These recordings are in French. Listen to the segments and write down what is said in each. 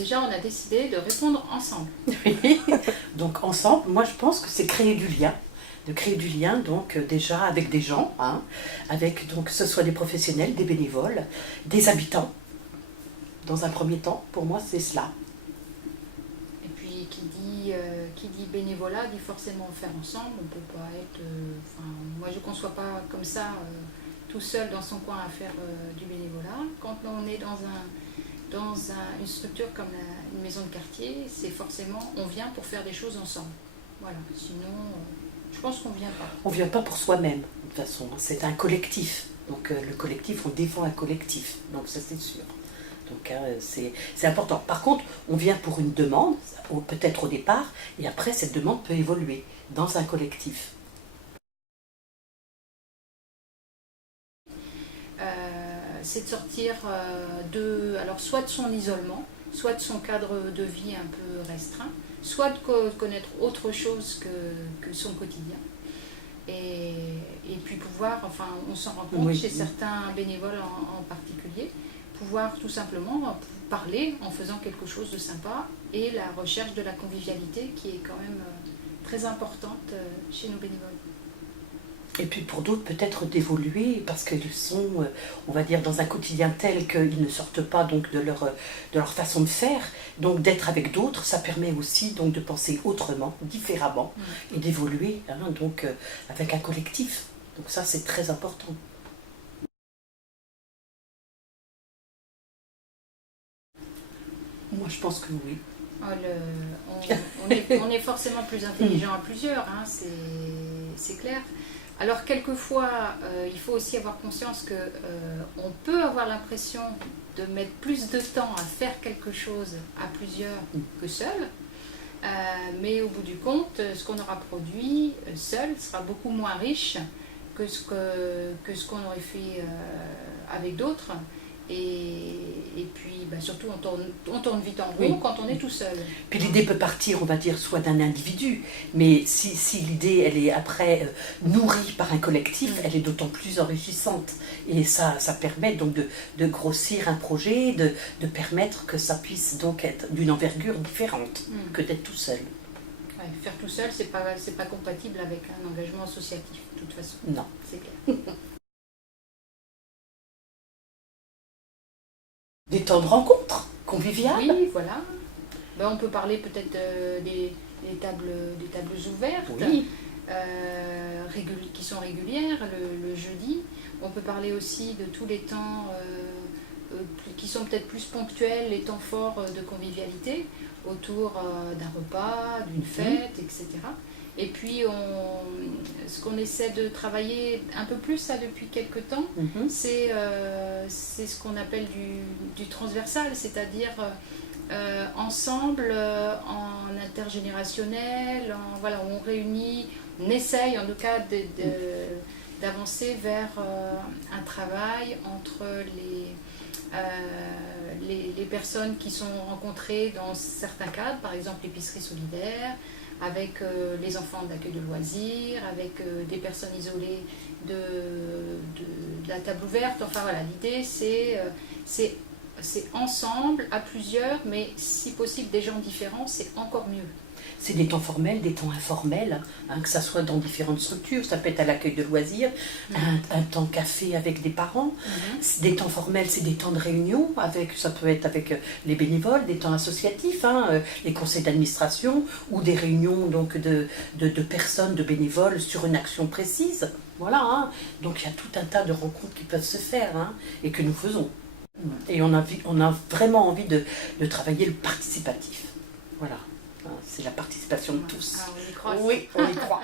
déjà, on a décidé de répondre ensemble. Oui. Donc ensemble, moi je pense que c'est créer du lien. De créer du lien, donc déjà avec des gens, hein, avec donc que ce soit des professionnels, des bénévoles, des habitants. Dans un premier temps, pour moi, c'est cela. Et puis, qui dit bénévolat dit forcément faire ensemble. On ne peut pas être... moi, je ne conçois pas comme ça, tout seul dans son coin à faire du bénévolat. Quand on est une structure comme une maison de quartier, c'est forcément, on vient pour faire des choses ensemble. Voilà, sinon, je pense qu'on ne vient pas. On ne vient pas pour soi-même, de toute façon. C'est un collectif. Donc le collectif, on défend un collectif. Donc ça, c'est sûr. Donc c'est important. Par contre, on vient pour une demande, peut-être au départ, et après, cette demande peut évoluer dans un collectif. C'est de sortir alors soit de son isolement, soit de son cadre de vie un peu restreint, soit de connaître autre chose que son quotidien. Et puis pouvoir, on s'en rend compte chez certains bénévoles en particulier, pouvoir tout simplement parler en faisant quelque chose de sympa et la recherche de la convivialité qui est quand même très importante chez nos bénévoles. Et puis pour d'autres, peut-être d'évoluer, parce qu'ils sont, on va dire, dans un quotidien tel qu'ils ne sortent pas donc, de leur façon de faire. Donc d'être avec d'autres, ça permet aussi donc, de penser autrement, différemment, et d'évoluer donc, avec un collectif. Donc ça, c'est très important. Moi, je pense que oui. On est forcément plus intelligent à plusieurs, hein, c'est clair. Alors quelquefois, il faut aussi avoir conscience qu'on peut avoir l'impression de mettre plus de temps à faire quelque chose à plusieurs que seul. Mais au bout du compte, ce qu'on aura produit seul sera beaucoup moins riche que ce qu'on aurait fait avec d'autres. Et puis surtout on tourne vite en rond quand on est tout seul. Puis l'idée peut partir, on va dire, soit d'un individu, mais si l'idée elle est après nourrie par un collectif, elle est d'autant plus enrichissante. Et ça permet donc de grossir un projet, de permettre que ça puisse donc être d'une envergure différente que d'être tout seul. Ouais, faire tout seul, c'est pas compatible avec un engagement associatif, de toute façon. Non. C'est clair. Des temps de rencontre conviviales. Oui, voilà. On peut parler peut-être des tables ouvertes qui sont régulières le jeudi. On peut parler aussi de tous les temps qui sont peut-être plus ponctuels, les temps forts de convivialité autour d'un repas, d'une fête, etc. Et puis, ce qu'on essaie de travailler un peu plus ça, depuis quelques temps, c'est ce qu'on appelle du transversal, c'est-à-dire ensemble, en intergénérationnel, où on réunit, on essaye en tout cas d'avancer vers un travail entre les personnes qui sont rencontrées dans certains cadres, par exemple l'épicerie solidaire, avec les enfants d'accueil de loisirs, avec des personnes isolées de la table ouverte. Enfin voilà, l'idée c'est ensemble, à plusieurs, mais si possible des gens différents, c'est encore mieux. C'est des temps formels, des temps informels, que ça soit dans différentes structures. Ça peut être à l'accueil de loisirs, un temps café avec des parents. Des temps formels, c'est des temps de réunion, ça peut être avec les bénévoles, des temps associatifs, les conseils d'administration, ou des réunions donc, de personnes, de bénévoles sur une action précise. Voilà, donc il y a tout un tas de rencontres qui peuvent se faire et que nous faisons. Et on a vraiment envie de travailler le participatif. Voilà. C'est la participation de tous. Ah, on y croit. Oui, on y croit.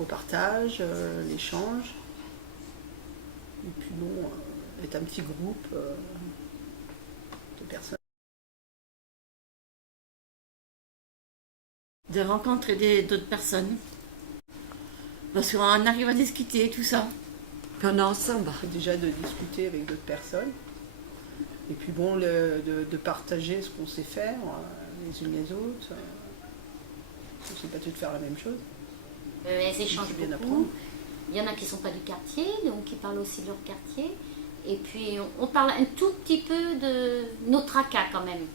Au partage, l'échange. Et puis être un petit groupe de personnes. De rencontrer d'autres personnes. Parce qu'on arrive à discuter, tout ça. Puis on est ensemble. Déjà de discuter avec d'autres personnes. Et puis de partager ce qu'on sait faire, les unes les autres. C'est pas tout de faire la même chose. Elles échangent C'est bien beaucoup. d'apprendre. Il y en a qui ne sont pas du quartier, donc qui parlent aussi de leur quartier. Et puis on parle un tout petit peu de nos tracas quand même.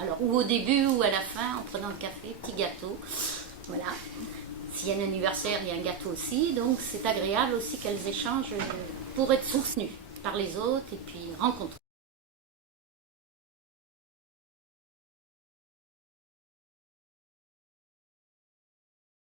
Alors, ou au début ou à la fin, en prenant le café, petit gâteau. Voilà. S'il y a un anniversaire, il y a un gâteau aussi. Donc c'est agréable aussi qu'elles échangent pour être soutenues par les autres et puis rencontrées.